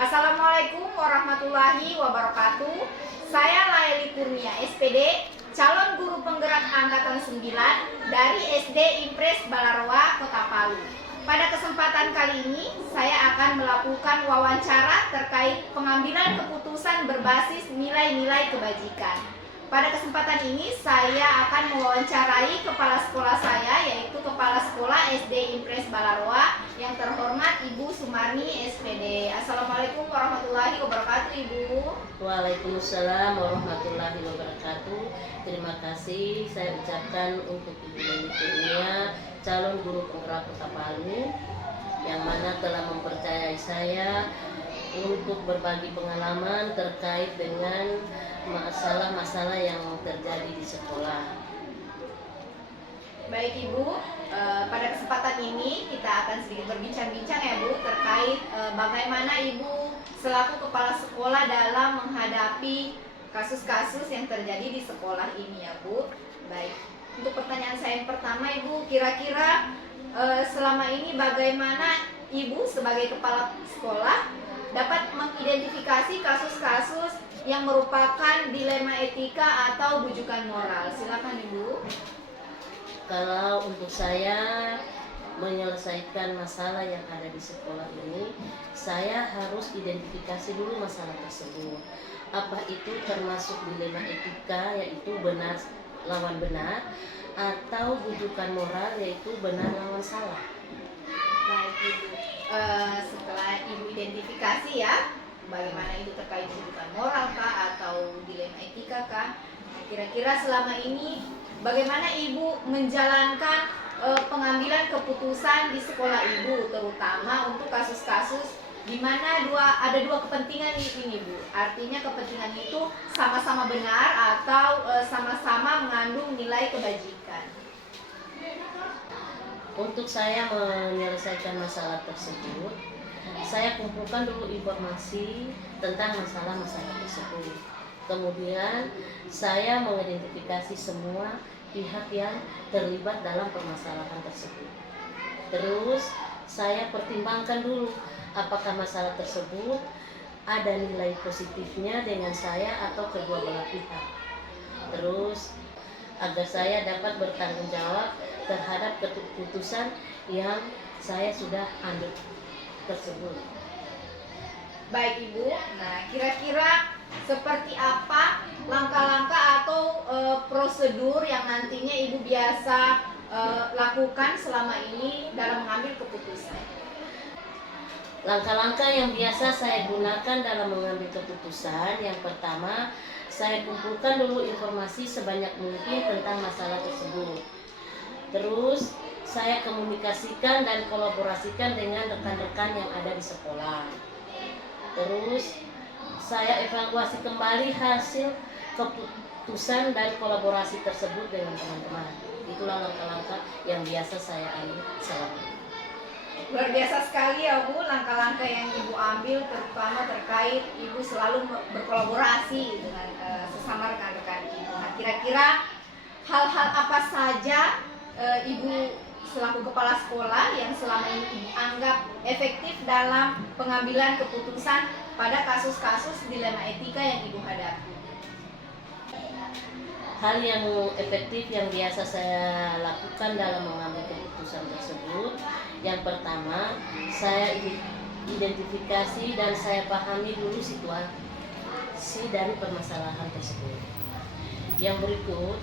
Assalamualaikum warahmatullahi wabarakatuh. Saya Laili Kurnia SPD, calon guru penggerak angkatan 9 dari SD Impres Balaroa, Kota Palu. Pada kesempatan kali ini, saya akan melakukan wawancara terkait pengambilan keputusan berbasis nilai-nilai kebajikan. Pada kesempatan ini, saya akan mewawancarai kepala sekolah saya, yaitu Kepala Sekolah SD Impres Balaroa, yang terhormat Ibu Sumarni SPD. Assalamualaikum warahmatullahi wabarakatuh, Ibu. Waalaikumsalam warahmatullahi wabarakatuh. Terima kasih saya ucapkan untuk Ibu Laili Kurnia, calon guru penggerak Kota Palu, yang mana telah mempercayai saya untuk berbagi pengalaman terkait dengan masalah-masalah yang terjadi di sekolah. Baik Ibu, pada kesempatan ini kita akan sedikit berbincang-bincang ya Bu, terkait bagaimana Ibu selaku kepala sekolah dalam menghadapi kasus-kasus yang terjadi di sekolah ini ya Bu. Baik, untuk pertanyaan saya yang pertama Ibu, kira-kira selama ini bagaimana Ibu sebagai kepala sekolah dapat mengidentifikasi kasus-kasus yang merupakan dilema etika atau bujukan moral? Silakan Ibu. Kalau untuk saya menyelesaikan masalah yang ada di sekolah ini, saya harus identifikasi dulu masalah tersebut. Apa itu termasuk dilema etika, yaitu benar lawan benar, atau bujukan moral, yaitu benar lawan salah. Baik Ibu, setelah Ibu identifikasi ya, bagaimana itu terkait bujukan moral kah atau dilema etika kah? Kira-kira selama ini bagaimana Ibu menjalankan pengambilan keputusan di sekolah Ibu, terutama untuk kasus-kasus di mana ada dua kepentingan ini Bu. Artinya kepentingan itu sama-sama benar atau sama-sama mengandung nilai kebajikan. Untuk saya menyelesaikan masalah tersebut, saya kumpulkan dulu informasi tentang masalah-masalah tersebut. Kemudian saya mengidentifikasi semua pihak yang terlibat dalam permasalahan tersebut. Terus saya pertimbangkan dulu apakah masalah tersebut ada nilai positifnya dengan saya atau kedua belah pihak. Terus agar saya dapat bertanggung jawab terhadap keputusan yang saya sudah ambil tersebut. Baik Ibu, nah kira-kira seperti apa langkah-langkah atau prosedur yang nantinya Ibu biasa lakukan selama ini dalam mengambil keputusan? Langkah-langkah yang biasa saya gunakan dalam mengambil keputusan, yang pertama, saya kumpulkan dulu informasi sebanyak mungkin tentang masalah tersebut. Terus saya komunikasikan dan kolaborasikan dengan rekan-rekan yang ada di sekolah. Terus saya evaluasi kembali hasil keputusan dan kolaborasi tersebut dengan teman-teman. Itulah langkah-langkah yang biasa saya ambil selama ini. Luar biasa sekali ya Bu, langkah-langkah yang Ibu ambil, terutama terkait Ibu selalu berkolaborasi dengan sesama rekan-rekan Ibu. Nah, kira-kira hal-hal apa saja Ibu selaku kepala sekolah yang selama ini Ibu anggap efektif dalam pengambilan keputusan pada kasus-kasus dilema etika yang Ibu hadapi? Hal yang efektif yang biasa saya lakukan dalam mengambil keputusan tersebut, yang pertama, saya identifikasi dan saya pahami dulu situasi dari permasalahan tersebut. Yang berikut,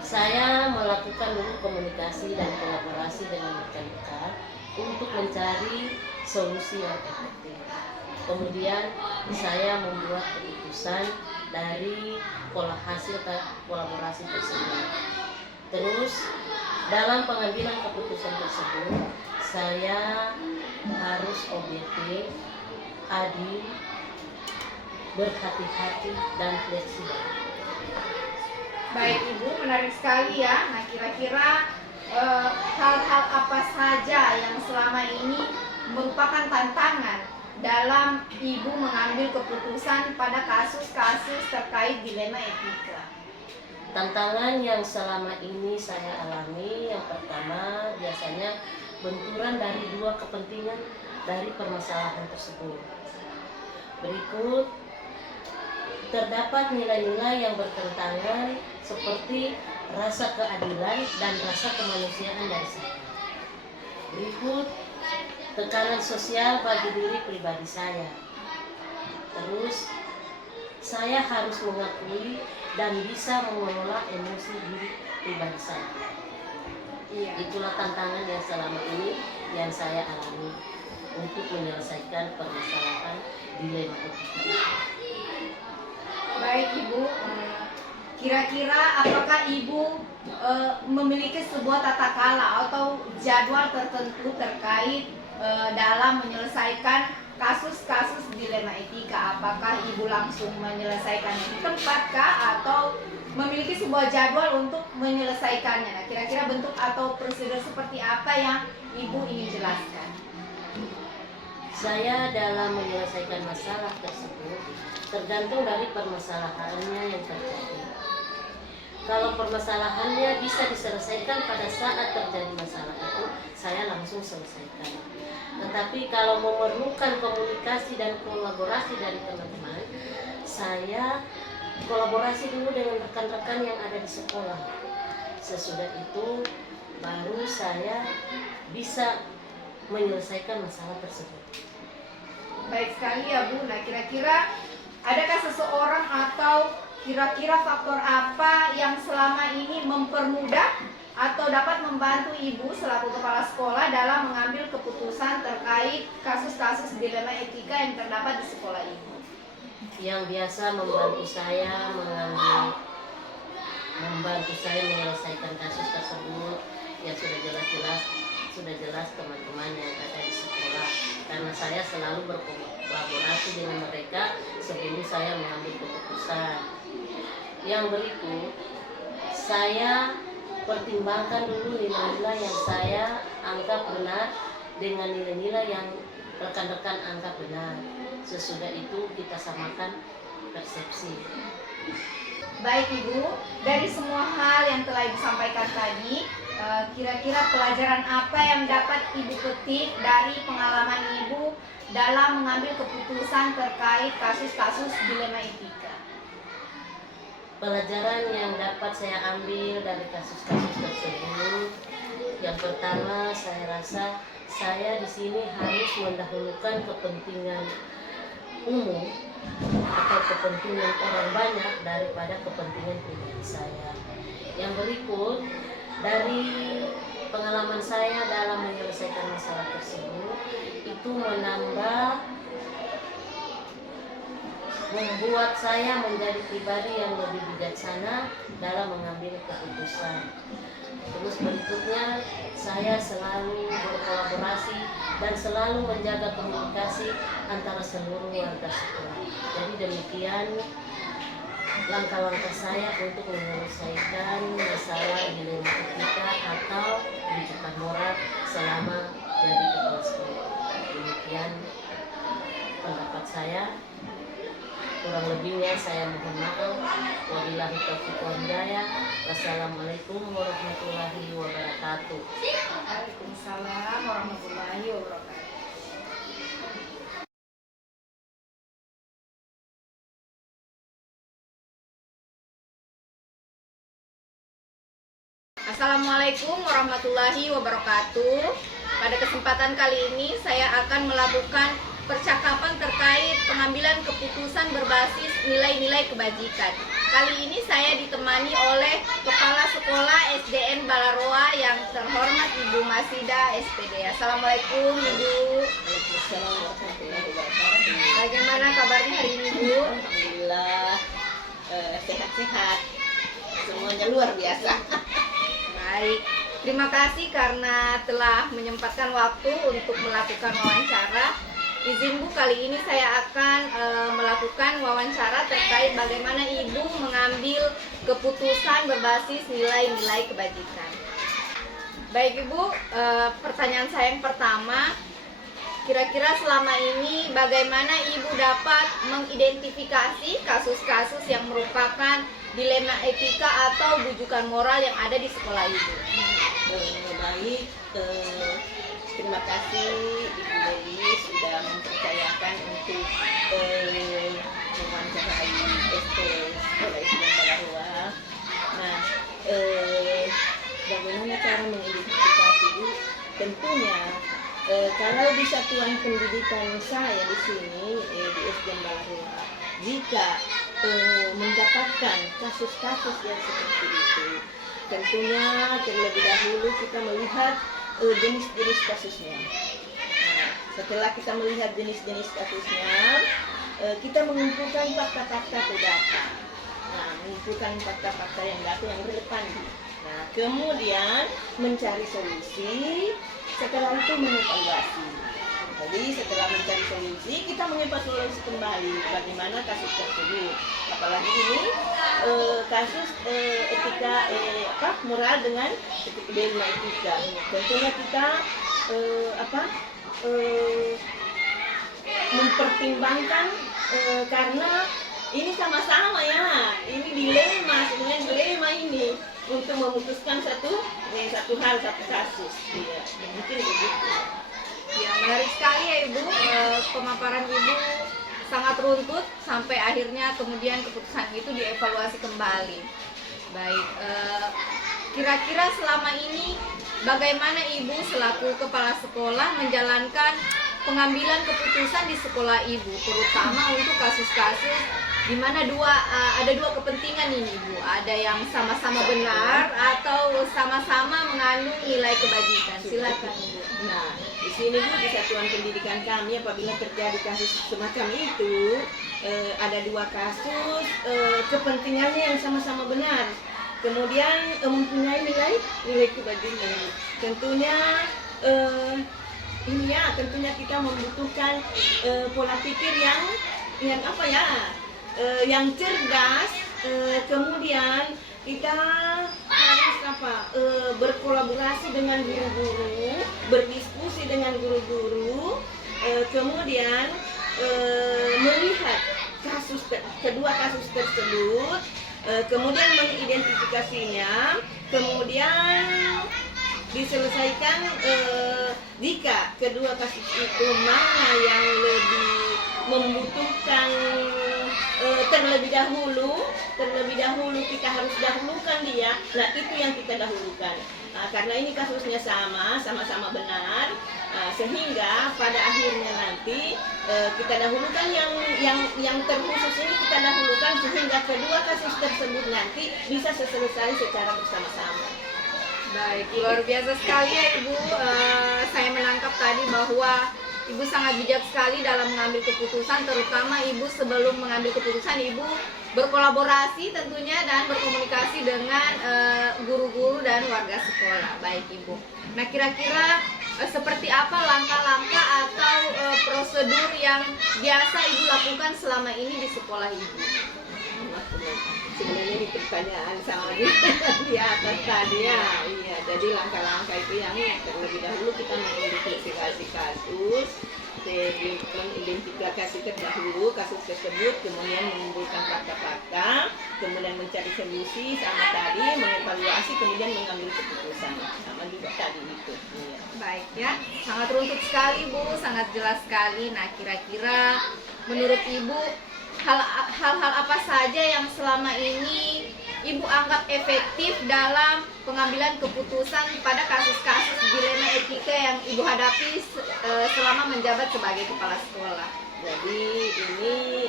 saya melakukan dulu komunikasi dan kolaborasi dengan rekan-rekan untuk mencari solusi yang efektif. Kemudian saya membuat keputusan dari hasil kolaborasi tersebut. Terus dalam pengambilan keputusan tersebut, saya harus objektif, adil, berhati-hati, dan fleksibel. Baik Ibu, menarik sekali ya. Nah, kira-kira hal-hal apa saja yang selama ini merupakan tantangan dalam Ibu mengambil keputusan pada kasus-kasus terkait dilema etika? Tantangan yang selama ini saya alami, yang pertama biasanya benturan dari dua kepentingan dari permasalahan tersebut. Berikut terdapat nilai-nilai yang bertentangan seperti rasa keadilan dan rasa kemanusiaan dari saya. Berikut tekanan sosial bagi diri pribadi saya. Terus saya harus mengakui dan bisa mengelola emosi diri pribadi saya. Itulah tantangan yang selama ini yang saya alami untuk menyelesaikan permasalahan dilema etika. Baik Ibu, kira-kira apakah Ibu memiliki sebuah tata kala atau jadwal tertentu terkait dalam menyelesaikan kasus-kasus dilema etika? Apakah Ibu langsung menyelesaikannya di tempat kah atau memiliki sebuah jadwal untuk menyelesaikannya? Nah, kira-kira bentuk atau prosedur seperti apa yang Ibu ingin jelaskan? Saya dalam menyelesaikan masalah tersebut tergantung dari permasalahannya yang terjadi. Kalau permasalahannya bisa diselesaikan pada saat terjadi masalah itu, saya langsung selesaikan. Tetapi kalau memerlukan komunikasi dan kolaborasi dari teman-teman, saya kolaborasi dulu dengan rekan-rekan yang ada di sekolah. Sesudah itu baru saya bisa menyelesaikan masalah tersebut. Baik sekali ya Bu. Nah, kira-kira adakah seseorang atau kira-kira faktor apa yang selama ini mempermudah atau dapat membantu Ibu selaku kepala sekolah dalam mengambil keputusan terkait kasus-kasus dilema etika yang terdapat di sekolah Ibu? Yang biasa membantu saya menyelesaikan kasus tersebut ya sudah jelas teman-teman yang ada di sekolah, karena saya selalu berkolaborasi dengan mereka sebelum saya mengambil keputusan. Yang berikut, saya pertimbangkan dulu nilai-nilai yang saya anggap benar dengan nilai-nilai yang rekan-rekan anggap benar. Sesudah itu kita samakan persepsi. Baik Ibu, dari semua hal yang telah Ibu sampaikan tadi, kira-kira pelajaran apa yang dapat Ibu petik dari pengalaman Ibu dalam mengambil keputusan terkait kasus-kasus dilema etika? Pelajaran yang dapat saya ambil dari kasus-kasus tersebut, yang pertama saya rasa saya di sini harus mendahulukan kepentingan umum atau kepentingan orang banyak daripada kepentingan pribadi saya. Yang berikut, dari pengalaman saya dalam menyelesaikan masalah tersebut, itu membuat saya menjadi pribadi yang lebih bijaksana dalam mengambil keputusan. Terus berikutnya, saya selalu berkolaborasi dan selalu menjaga komunikasi antara seluruh warga sekolah. Jadi demikian langkah-langkah saya untuk menyelesaikan masalah dilema etika atau rujukan moral selama jadi kepala sekolah. Demikian pendapat saya. Kurang lebihnya saya mohon maaf. Wabillahi taufiq wal hidayah. Wassalamualaikum warahmatullahi wabarakatuh. Waalaikumsalam warahmatullahi wabarakatuh. Assalamualaikum warahmatullahi wabarakatuh. Pada kesempatan kali ini saya akan melakukan percakapan terkait pengambilan keputusan berbasis nilai-nilai kebajikan. Kali ini saya ditemani oleh Kepala Sekolah SDN Balaroa yang terhormat Ibu Masida SPD. Assalamualaikum Ibu. Waalaikumsalam warahmatullahi wabarakatuh. Bagaimana kabarnya hari ini Bu? Alhamdulillah sehat-sehat. Semuanya luar biasa. Baik, terima kasih karena telah menyempatkan waktu untuk melakukan wawancara. Izin Bu, kali ini saya akan melakukan wawancara terkait bagaimana Ibu mengambil keputusan berbasis nilai-nilai kebajikan. Baik Ibu, pertanyaan saya yang pertama, kira-kira selama ini bagaimana Ibu dapat mengidentifikasi kasus-kasus yang merupakan dilema etika atau rujukan moral yang ada di sekolah Ibu? Baik, terima kasih Ibu Dewi untuk mewawancarai SP Sekolah Islam Balaroa. Nah, bagaimana cara mengidentifikasi Bu? Tentunya kalau di satuan pendidikan saya di sini di SDN Balaroa, jika mendapatkan kasus-kasus yang seperti itu, tentunya terlebih dahulu kita melihat jenis-jenis kasusnya. Nah, setelah kita melihat jenis-jenis kasusnya, kita mengumpulkan fakta-fakta atau data. Nah, mengumpulkan fakta-fakta yang relevan. Nah, kemudian mencari solusi, setelah itu mengevaluasi. Jadi setelah mencari solusi, kita mengevaluasi kembali bagaimana kasus tersebut. Apalagi ini kasus etika moral dengan dilema etika. Tentunya kita mempertimbangkan karena ini sama-sama ya, ini dilema, sebenarnya dilema ini untuk memutuskan satu hal, satu kasus. Ya, mungkin begitu. Ya, menarik sekali ya Ibu, pemaparan Ibu sangat runtut sampai akhirnya kemudian keputusan itu dievaluasi kembali. Baik, kira-kira selama ini bagaimana Ibu selaku kepala sekolah menjalankan pengambilan keputusan di sekolah Ibu, terutama untuk kasus-kasus di mana ada dua kepentingan ini Ibu, ada yang sama-sama benar atau sama-sama mengandung nilai kebajikan. Silakan Ibu. Nah, di sini Bu, di satuan pendidikan kami apabila terjadi kasus semacam itu, ada dua kasus kepentingannya yang sama-sama benar, kemudian mempunyai nilai kebajikan. Tentunya tentunya kita membutuhkan pola pikir yang cerdas, kemudian kita harus berkolaborasi dengan guru-guru, berdiskusi dengan guru-guru, kemudian melihat kedua kasus tersebut, kemudian mengidentifikasinya, kemudian diselesaikan jika kedua kasus itu mana yang lebih membutuhkan terlebih dahulu kita harus dahulukan dia. Nah, itu yang kita dahulukan. Karena ini kasusnya sama-sama benar, sehingga pada akhirnya nanti kita dahulukan yang terkhusus ini kita dahulukan sehingga kedua kasus tersebut nanti bisa selesai secara bersama-sama. Baik, luar biasa sekali ya Ibu. Saya menangkap tadi bahwa Ibu sangat bijak sekali dalam mengambil keputusan, terutama Ibu sebelum mengambil keputusan Ibu berkolaborasi tentunya dan berkomunikasi dengan guru-guru dan warga sekolah. Baik Ibu. Nah, kira-kira seperti apa langkah-langkah atau prosedur yang biasa Ibu lakukan selama ini di sekolah Ibu? Sebenarnya di pertanyaan sama di atas tadi ya, iya. Jadi langkah-langkah itu yang terlebih dahulu kita mengidentifikasi kasus, mengidentifikasi terdahulu kasus tersebut, kemudian mengumpulkan fakta-fakta, kemudian mencari solusi sama tadi, mengevaluasi, kemudian mengambil keputusan sama juga tadi itu. Iya. Baik ya, sangat runtut sekali Bu, sangat jelas sekali. Nah, kira-kira menurut Ibu hal-hal apa saja yang selama ini Ibu anggap efektif dalam pengambilan keputusan pada kasus-kasus dilema etika yang Ibu hadapi selama menjabat sebagai kepala sekolah? Jadi ini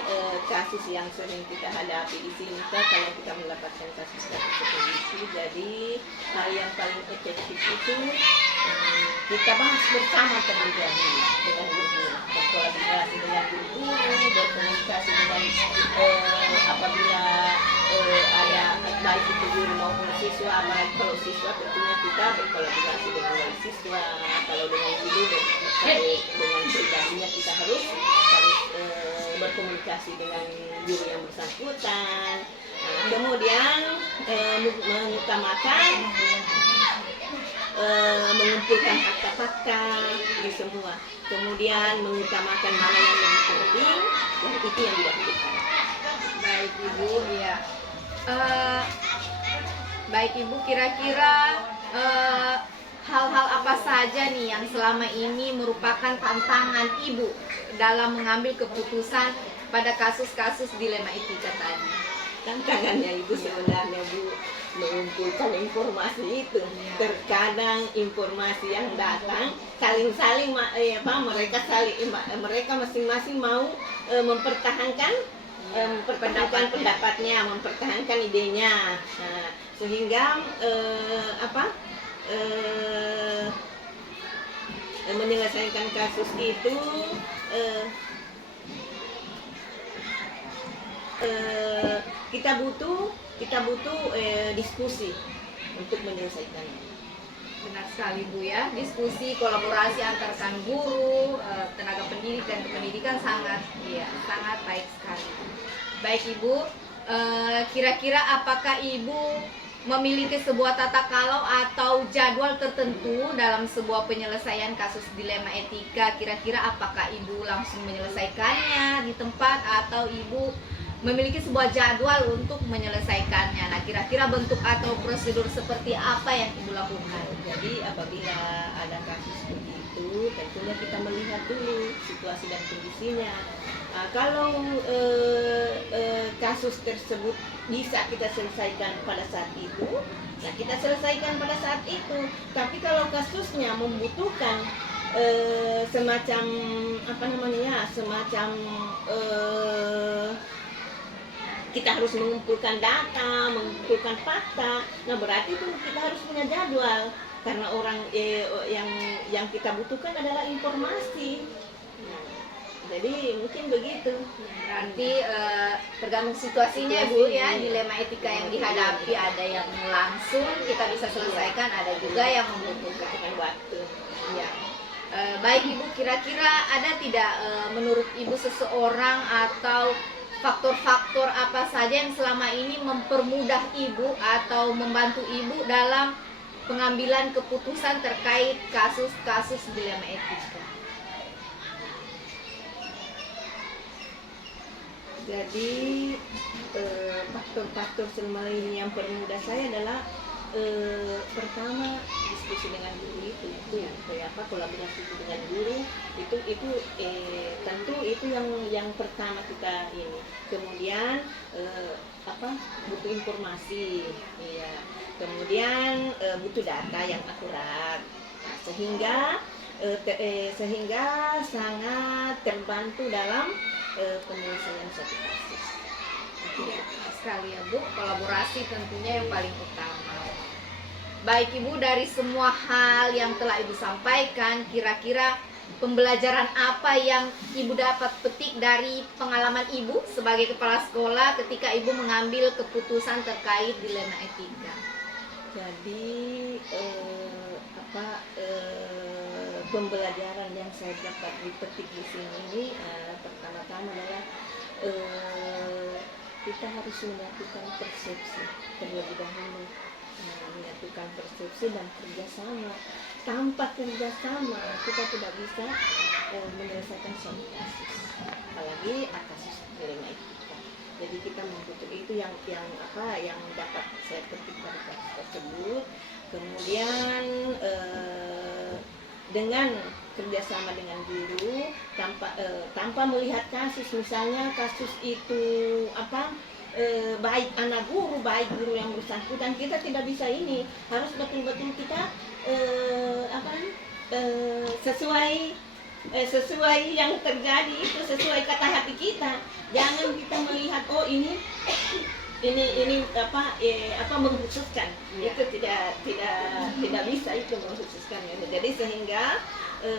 kasus yang sering kita hadapi di sini kalau kita mendapatkan kasus-kasus seperti itu. Jadi hal yang paling efektif itu kita bahas bersama terlebih dahulu dengan guru, berkolaborasi dengan guru, berkomunikasi dengan apabila ada baik itu guru maupun siswa. Apalagi kalau siswa tentunya kita berkolaborasi dengan wali siswa, kalau dengan guru dengan pribadinya kita harus berkomunikasi dengan guru yang bersangkutan. Kemudian mengutamakan mengumpulkan fakta-fakta di semua, kemudian mengutamakan mana yang lebih penting, dan itu yang dilakukan. Baik Ibu, ya. Baik Ibu, kira-kira hal-hal apa saja nih yang selama ini merupakan tantangan Ibu dalam mengambil keputusan pada kasus-kasus dilema etika tadi? Tantangannya itu sebenarnya Bu, mengumpulkan informasi itu. Terkadang informasi yang datang saling-saling mereka masing-masing mau mempertahankan pendapatnya, mempertahankan idenya. Nah, sehingga menyelesaikan kasus itu kita butuh diskusi untuk menyelesaikannya. Benar sekali Bu ya, diskusi kolaborasi antarkan guru, tenaga pendidik dan kependidikan sangat baik sekali. Baik Ibu, kira-kira apakah Ibu memiliki sebuah tata kalau atau jadwal tertentu dalam sebuah penyelesaian kasus dilema etika? Kira-kira apakah Ibu langsung menyelesaikannya di tempat atau Ibu memiliki sebuah jadwal untuk menyelesaikannya? Nah, kira-kira bentuk atau prosedur seperti apa yang Ibu lakukan? Jadi apabila ada kasus begitu, tentunya kita melihat dulu situasi dan kondisinya. Kalau kasus tersebut bisa kita selesaikan pada saat itu, nah kita selesaikan pada saat itu. Tapi kalau kasusnya membutuhkan semacam kita harus mengumpulkan data, mengumpulkan fakta. Nah, berarti itu kita harus punya jadwal karena orang yang kita butuhkan adalah informasi. Nah, jadi mungkin begitu. Berarti tergantung situasinya Bu ya, dilema etika yang dihadapi, ada yang langsung kita bisa selesaikan, ada juga yang membutuhkan waktu. Ya. Baik Ibu, kira-kira ada tidak menurut Ibu seseorang atau faktor-faktor apa saja yang selama ini mempermudah Ibu atau membantu Ibu dalam pengambilan keputusan terkait kasus-kasus dilema etika? Jadi faktor-faktor selama ini yang permudah saya adalah pertama diskusi dengan guru itu kolaborasi dengan guru itu tentu itu yang pertama kita ini. Kemudian butuh informasi, ya. Kemudian butuh data yang akurat. Nah, sehingga sangat terbantu dalam penyelesaian suatu kasus. Ya, sekali ya Bu, kolaborasi tentunya yang paling utama. Baik Ibu, dari semua hal yang telah Ibu sampaikan, kira-kira pembelajaran apa yang Ibu dapat petik dari pengalaman Ibu sebagai kepala sekolah ketika Ibu mengambil keputusan terkait dilema etika? Jadi pembelajaran yang saya dapat dipetik di sini pertama-tama adalah kita harus menyatukan persepsi terlebih dahulu, menyatukan persepsi dan kerjasama. Tanpa kerjasama kita tidak bisa menyelesaikan suatu kasus, apalagi kasus dilema etika. Jadi kita membutuhkan itu yang dapat saya petik dari kasus tersebut. Kemudian dengan kerjasama dengan guru tanpa melihat kasus, misalnya kasus itu baik anak guru, baik guru yang bersangkutan, kita tidak bisa ini, harus betul-betul kita sesuai yang terjadi itu, sesuai kata hati kita. Jangan kita melihat ini mengkhususkan, itu tidak bisa itu mengkhususkan. Jadi sehingga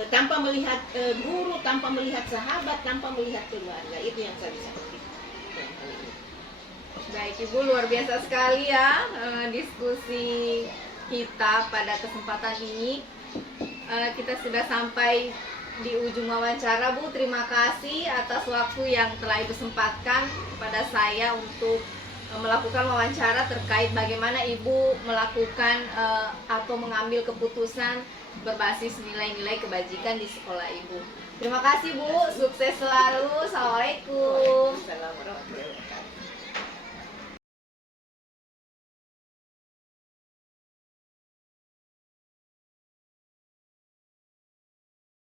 tanpa melihat guru, tanpa melihat sahabat, tanpa melihat keluarga, itu yang saya bisa petik. Baik Ibu, luar biasa sekali ya diskusi kita pada kesempatan ini. Kita sudah sampai di ujung wawancara Bu. Terima kasih atas waktu yang telah Ibu sempatkan kepada saya untuk melakukan wawancara terkait bagaimana Ibu melakukan atau mengambil keputusan berbasis nilai-nilai kebajikan di sekolah Ibu. Terima kasih Bu, sukses selalu. Assalamualaikum. Assalamualaikum warahmatullahi wabarakatuh.